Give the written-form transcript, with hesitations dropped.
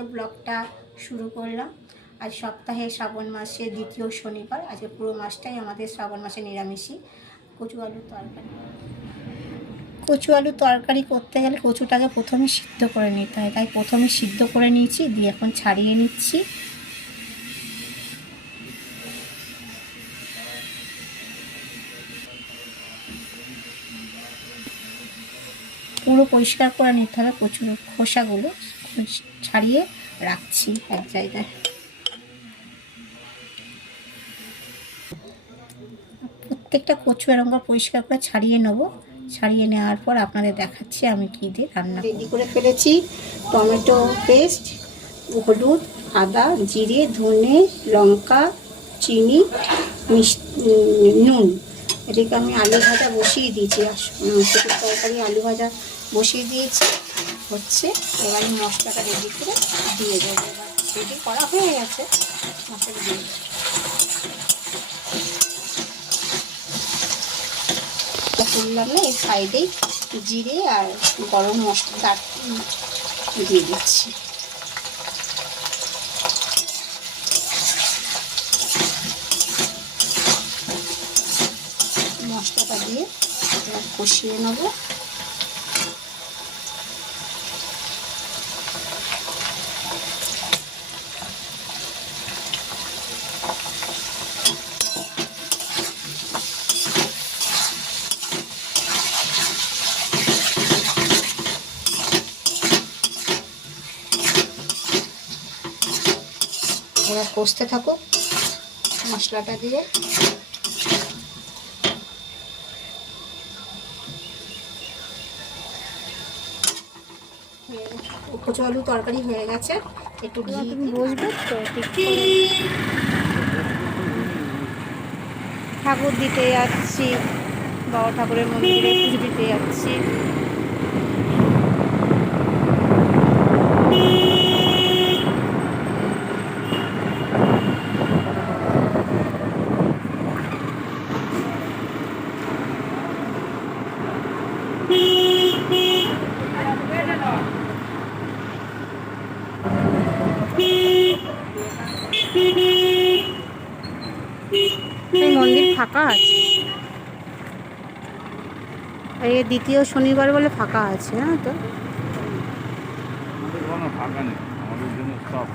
থেকে ব্লগটা শুরু করলাম। আজ সপ্তাহে শ্রাবণ মাসের দ্বিতীয় শনিবার। আজকে পুরো মাসটাই আমাদের শ্রাবণ মাসে নিরামিষই। কচু আলুর তরকারি করতে গেলে কচুটাকে প্রথমে সিদ্ধ করে নিতে হয়, তাই প্রথমে সিদ্ধ করে নিয়েছি, দিয়ে এখন ছাড়িয়ে নিচ্ছি। পুরো পরিষ্কার করে নিতে হবে, কচুর খোসাগুলো ছাড়িয়ে রাখছি এক জায়গায়। প্রত্যেকটা কচু এরকম পরিষ্কার করে ছাড়িয়ে নেবো। ছাড়িয়ে নেওয়ার পর আপনাদের দেখাচ্ছি আমি কী দিয়ে রান্না রেডি করে ফেলেছি। টমেটো পেস্ট, হলুদ, আদা, জিরে, ধনে, লঙ্কা, চিনি, নুন। এটাকে আমি আলু ভাজা বসিয়ে দিয়েছি, কচুর তরকারি আলু ভাজা বসিয়ে দিয়েছি হচ্ছে। এবার আমি মশলাটা রেডি করে দিয়ে দেবো। এবার রেডি করা হয়ে গেছে, মশলাটা দিয়ে দেবো। করলাম না, এই সাইডেই জিরে আর গরম মশলা দিয়ে দিচ্ছি। মশলাটা দিয়ে এবার কষিয়ে নেবো। এবার কষতে থাকুক মশলাটা দিয়ে। কচু আলু তরকারি হয়ে গেছে, একটু বসবে তো। ঠাকুর দিতে যাচ্ছি, বাবা ঠাকুরের মন্দিরে পুজো দিতে যাচ্ছি। মন্দির ফাঁকা আছে, এই দ্বিতীয় শনিবার বলে ফাঁকা আছে। হ্যাঁ, তো ফাঁকা নেই, আমাদের জন্য সব